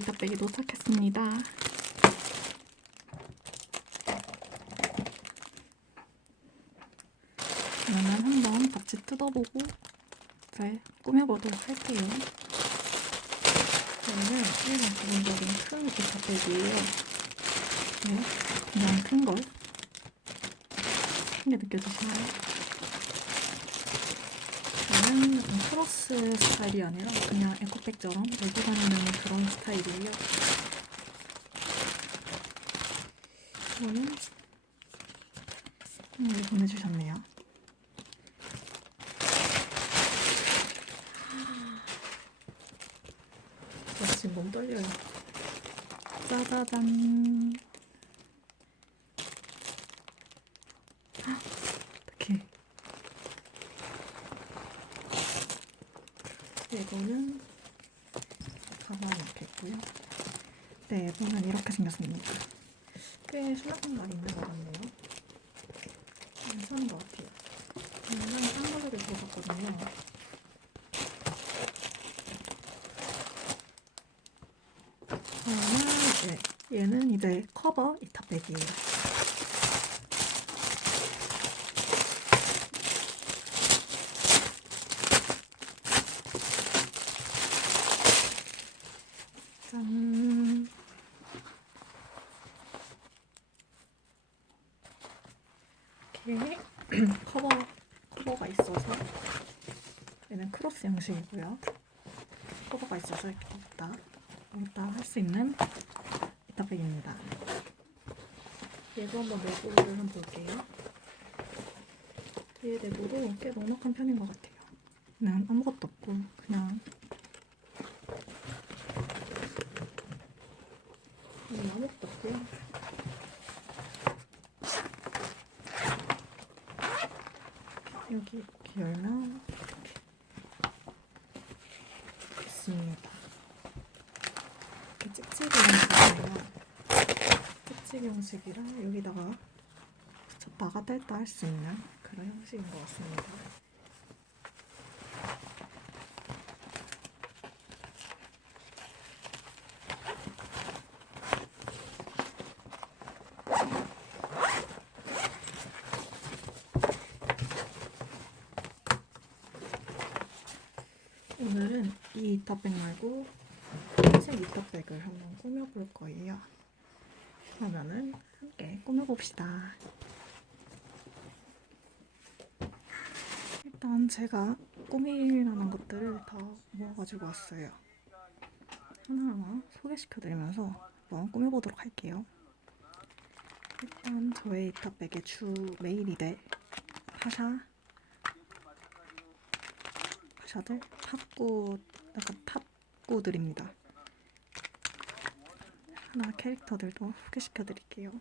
데이터 백이 도착했습니다. 그러면 한번 같이 뜯어보고 이제 꾸며보도록 할게요. 저는 일반 기본적인 큰 데이터 백이에요. 네, 그냥 큰 걸. 큰 게 느껴지시나요? 저는 크로스 스타일이 아니라 그냥 에코백처럼 메고 다니는 그런 스타일이에요. 이거는 선물을 보내주셨네요. 나 지금 너무 떨려요. 짜자잔. 어떡해. 이거는 가방에 넣겠고요. 네, 보면 이렇게 생겼습니다. 꽤 수납 공간이 있는 것 같네요. 괜찮은 것 같아요. 굉장히 싼 가격에 들어갔거든요. 그러면 네, 얘는 이제 커버 이탑백이에요. 이렇게 커버 커버가 있어서 얘는 크로스 형식이고요. 커버가 있어서 이렇게 다 여기다 할 수 있는 이탑백입니다. 얘도 한번 내부를 한번 볼게요. 얘 내부도 꽤 넉넉한 편인 것 같아요. 얘는 아무것도 없고 그냥 얘는 아무것도 없고요. 여기 이렇게 열면 이렇게 있습니다. 이렇게 찍찍이 형식이에요. 찍찍이 형식이라 여기다가 쳤다가 뗐다 할 수 있는 그런 형식인 것 같습니다. 오늘은 이 말고 흰색 이탑백을 한번 꾸며볼 거예요. 그러면은 함께 꾸며봅시다. 일단 제가 꾸밀 만한 것들을 다 모아가지고 왔어요. 하나하나 소개시켜드리면서 한번 꾸며보도록 할게요. 일단 저의 이탑백의 주 메인이 될 파샤 파샤들 팝구 약간 팝구들입니다. 하나 캐릭터들도 소개시켜 드릴게요.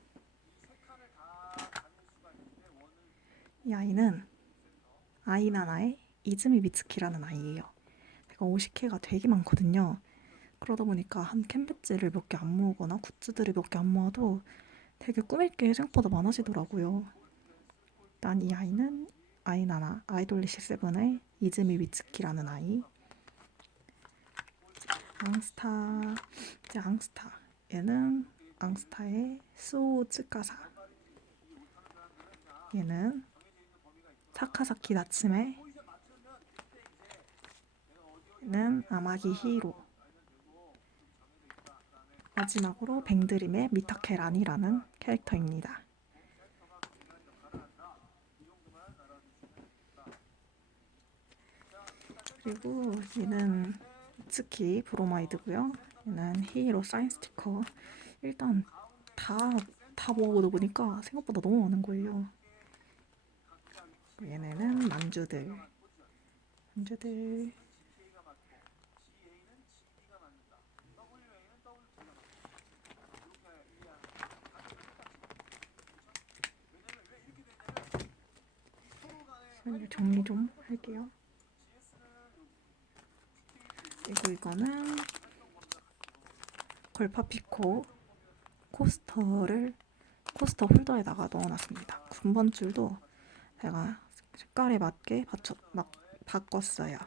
이 아이는 아이나나의 이즈미 미츠키라는 아이예요. 제가 50개가 되게 많거든요. 그러다 보니까 한 캔배지를 몇 개 안 모으거나 굿즈들을 몇 개 안 모아도 되게 꾸밀 게 생각보다 많아지더라고요. 일단 이 아이는 아이나나 아이돌리시 세븐의 이즈미 미츠키라는 아이. 앙스타. 이제 앙스타. 얘는 앙스타의 소츠카사. 얘는 사카사키 나츠메. 얘는 아마기 히로. 마지막으로 뱅드림의 미타케 란이라는 캐릭터입니다. 그리고 얘는 특히 브로마이드고요. 얘는 히이로 사인 스티커. 일단 다 다 모아보다 보니까 생각보다 너무 많은 거예요. 얘네는 만주들. 만주들. 정리 좀 할게요. 그리고 이거는 걸파피코 코스터를 코스터 홀더에다가 넣어놨습니다. 군번 줄도 제가 색깔에 맞게 받쳐, 막 바꿨어요.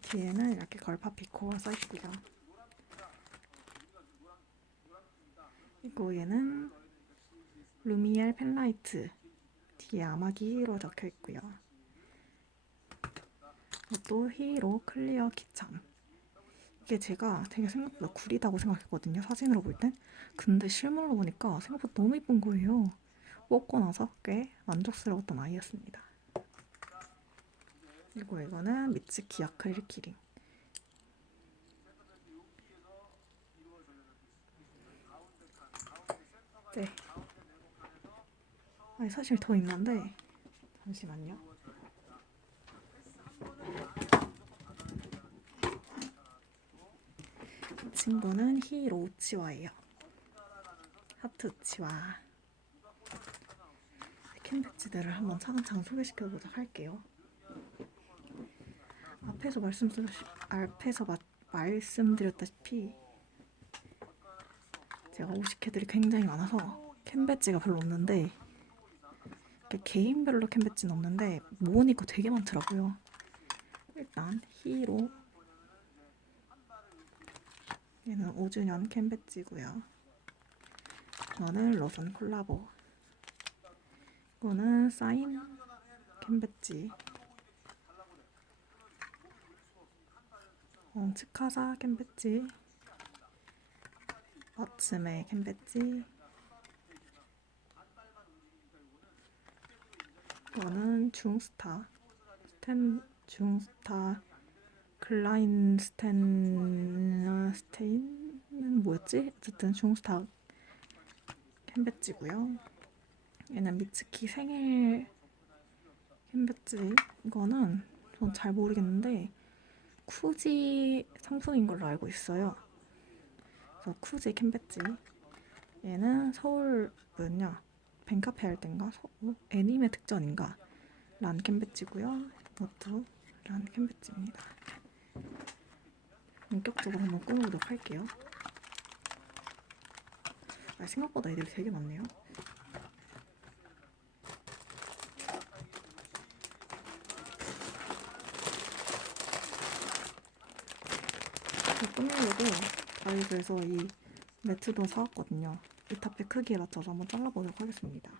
뒤에는 이렇게 걸파 피코가 써있고요. 그리고 얘는 루미엘 펜라이트 뒤에 아마기로 적혀 있고요. 이것도 히로 클리어 키참. 이게 제가 되게 생각보다 구리다고 생각했거든요. 사진으로 볼 땐. 근데 실물로 보니까 생각보다 너무 이쁜 거예요. 뽑고 나서 꽤 만족스러웠던 아이였습니다. 그리고 이거는 미츠키 아크릴 키링. 네. 아니 사실 더 있는데 잠시만요. 이 친구는 히로 우치와예요. 하트 우치와. 캔배지들을 한번 차근차근 소개시켜보도록 할게요. 앞에서 말씀 앞에서 마, 말씀드렸다시피 제가 오식캐들이 굉장히 많아서 캔배지가 별로 없는데 개인별로 캔배지는 없는데 모으니까 되게 많더라고요. 일단 히로. 얘는 5주년 캔배지고요. 저는 로션 콜라보. 이거는 사인 캔배지. 어, 츠카사 캔배지. 아츠메 캔배지. 이거는 중스타. 스텐 중스타 클라인 스텐 스테인은 뭐였지? 어쨌든 중스타 캔배지고요. 얘는 미츠키 생일 캔배지 이거는 전 잘 모르겠는데 쿠지 상품인 걸로 알고 있어요. 그래서 쿠지 캔배지 얘는 서울 뭐였냐 뱅카페 할 땐가? 애니메 특전인가 란 캔배지고요. 이것도 란 캔배지입니다. 본격적으로 한번 꾸며보도록 할게요. 아, 생각보다 애들이 되게 많네요. 꾸미려고 다이소에서 이 매트도 사왔거든요. 이 타페 크기에 맞춰서 한번 잘라보도록 하겠습니다.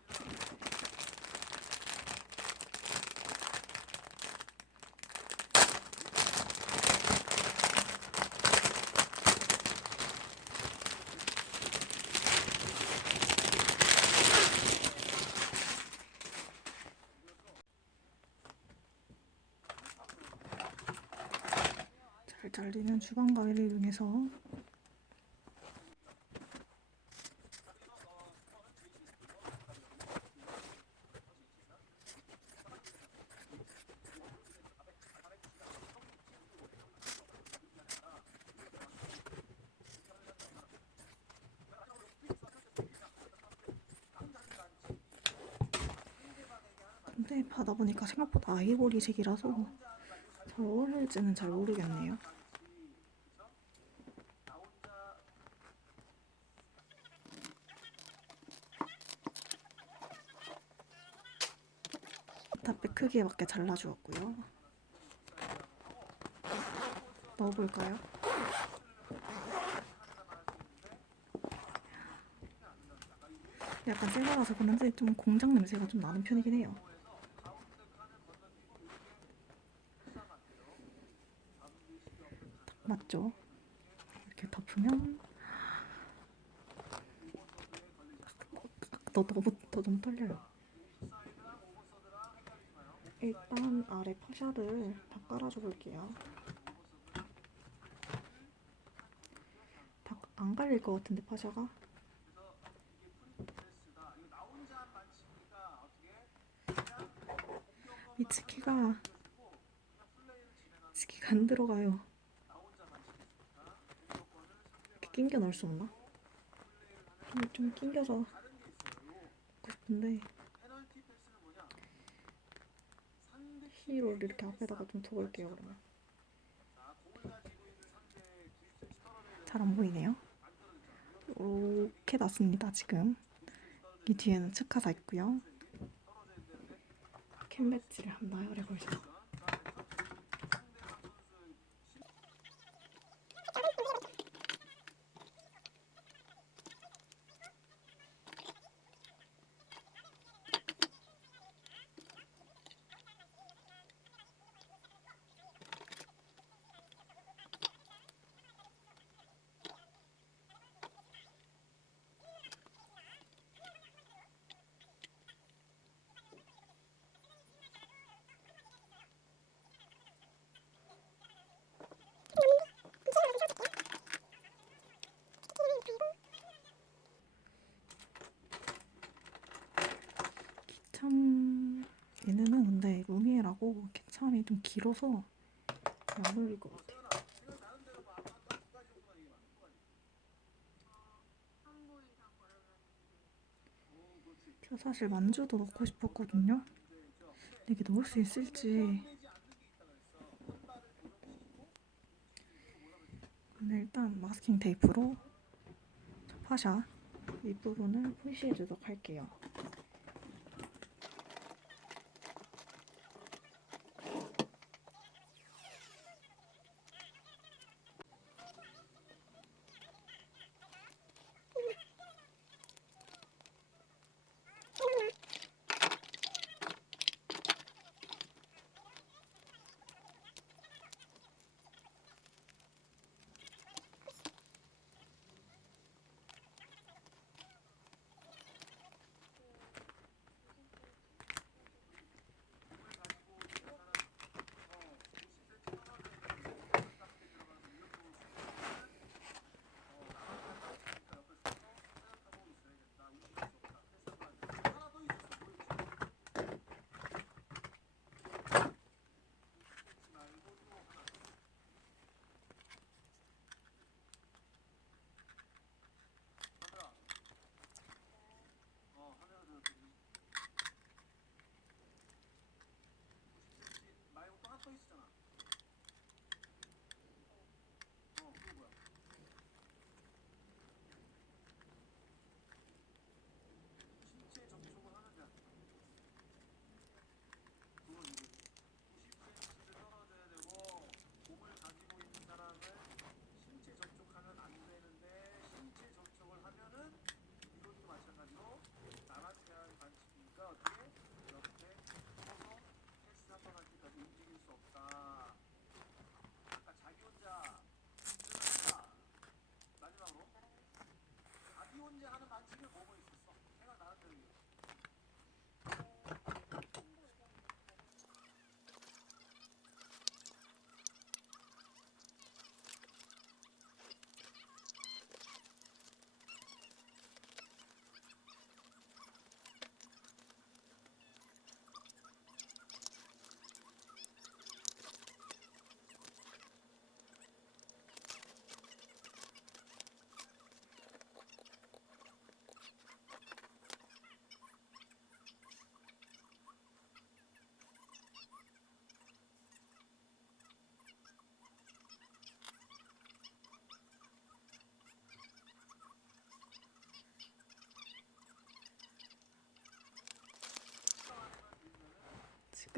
잘 잘리는 주방 가위를 이용해서 근데 받아보니까 생각보다 아이보리색이라서 잘 어울릴지는 잘 모르겠네요. 답배 크기에 맞게 잘라주었고요. 넣어볼까요? 약간 새거라서 그런지 좀 공장 냄새가 좀 나는 편이긴 해요. 맞죠? 이렇게 덮으면 너 너무 더 좀 떨려요. 일단 아래 파샤를 다 깔아줘 볼게요. 다 안 갈릴 것 같은데 파샤가? 미츠키가 미츠키가 안 들어가요. 이렇게 낑겨 넣을 수 없나? 좀, 좀 낑겨서 넣고 싶은데 히로를 이렇게 앞에다가 좀 두볼게요 그러면. 잘 안 보이네요. 이렇게 놨습니다 지금. 이 뒤에는 츠카사 있고요. 캔 배지를 한번 나열해 보시죠 참 얘네는 근데 루미에라고 개참이 좀 길어서 안 어울릴 것 같아요. 저 사실 만주도 넣고 싶었거든요. 근데 이게 넣을 수 있을지. 근데 일단 마스킹 테이프로 저 파샤 윗부분을 푸시해 주도록 할게요. Naku,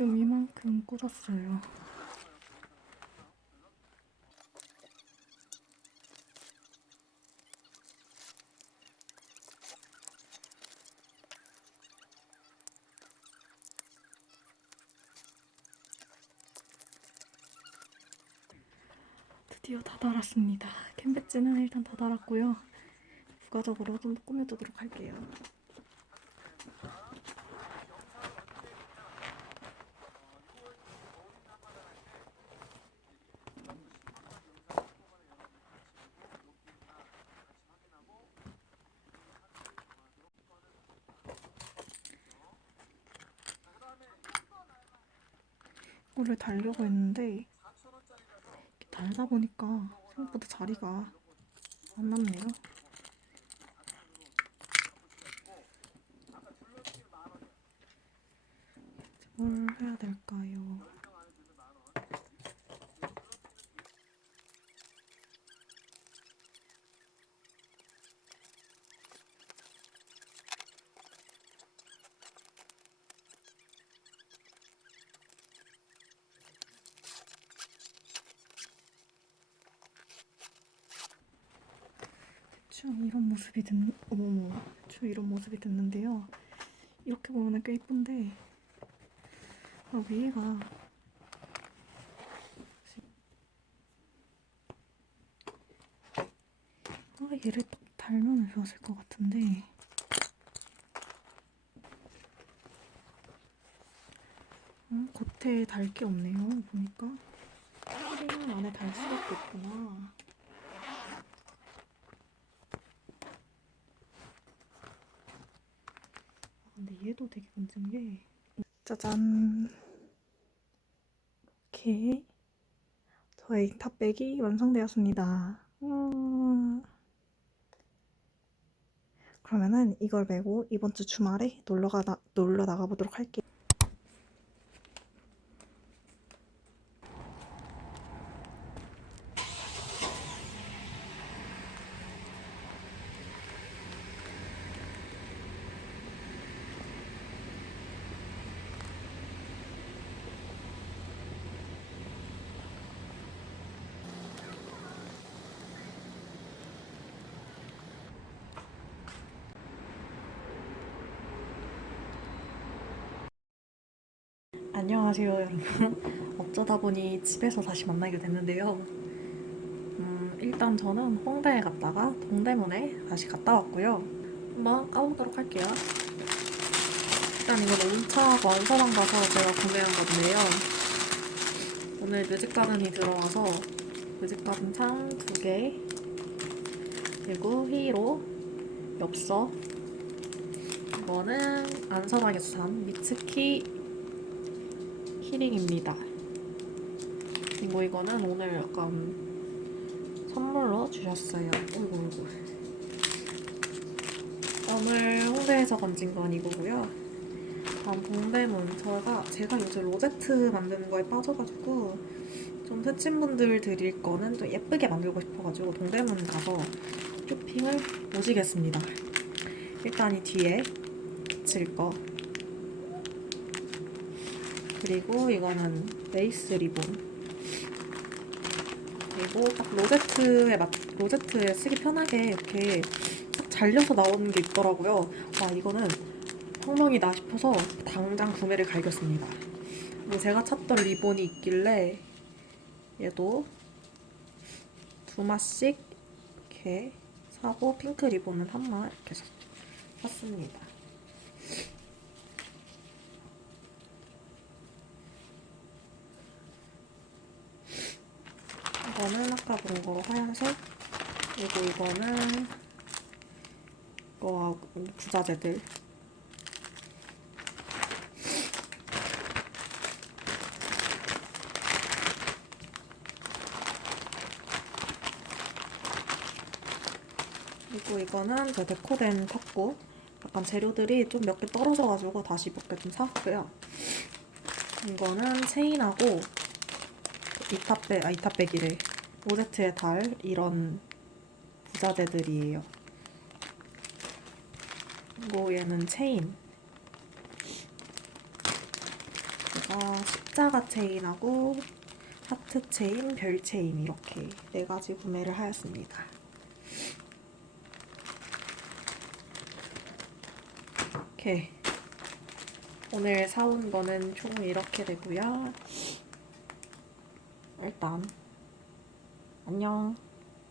지금 이만큼 꽂았어요. 드디어 다 달았습니다. 캔배지는 일단 다 달았고요. 부가적으로 좀 꾸며두도록 할게요. 이거를 달려고 했는데 달다 보니까 생각보다 자리가 안 남네요. 뭘 해야 될까요? 대충 이런 모습이 됐, 어머머, 대충 이런 모습이 됐는데요. 이렇게 보면 꽤 이쁜데, 아, 위에가 아, 얘를 딱 달면 좋았을 것 같은데. 어, 겉에 달 게 없네요 보니까. 프레임 안에 달 수밖에 없구나 아, 근데 얘도 되게 문제인 게 짜잔 이렇게 저의 탑백이 완성되었습니다. 음. 그러면은 이걸 메고 이번 주 주말에 놀러 가다 놀러 나가 보도록 할게요. 안녕하세요, 여러분. 어쩌다 보니 집에서 다시 만나게 됐는데요. 음, 일단 저는 홍대에 갔다가 동대문에 다시 갔다 왔고요. 한번 까보도록 할게요. 일단 이건 온차 완서방 가서 제가 구매한 건데요. 오늘 뮤직가든이 들어와서 뮤직가든 창두 개, 그리고 히로, 엽서, 이거는 안서방에서 산 미츠키 키링입니다. 그리고 이거는 오늘 약간 선물로 주셨어요. 어이구, 어이구. 오늘 홍대에서 건진 건 이거고요. 다음 동대문. 제가, 제가 요즘 로제트 만드는 거에 빠져가지고 좀 새친분들 드릴 거는 좀 예쁘게 만들고 싶어가지고 동대문 가서 쇼핑을 오시겠습니다. 일단 이 뒤에 붙일 거 그리고 이거는 레이스 리본. 그리고 딱 로제트에 맞, 로제트에 쓰기 편하게 이렇게 딱 잘려서 나오는 게 있더라고요. 와, 이거는 펑펑이다 싶어서 당장 구매를 갈겼습니다. 그리고 제가 찾던 리본이 있길래 얘도 두 마씩 이렇게 사고 핑크 리본은 한마 이렇게 샀- 샀습니다. 이거는 아까 본 거로 하얀색 그리고 이거는 이거 부자재들. 그리고 이거는 저 데코된 턱구. 약간 재료들이 좀 몇 개 떨어져가지고 다시 몇 개 좀 사왔고요. 이거는 체인하고 이탑백, 아 이탑백이래. 로제트에 달 이런 부자재들이에요. 그리고 얘는 체인. 제가 십자가 체인하고 하트 체인, 별 체인 이렇게 네 가지 구매를 하였습니다. 이렇게 오늘 사온 거는 총 이렇게 되고요. 일단 안녕.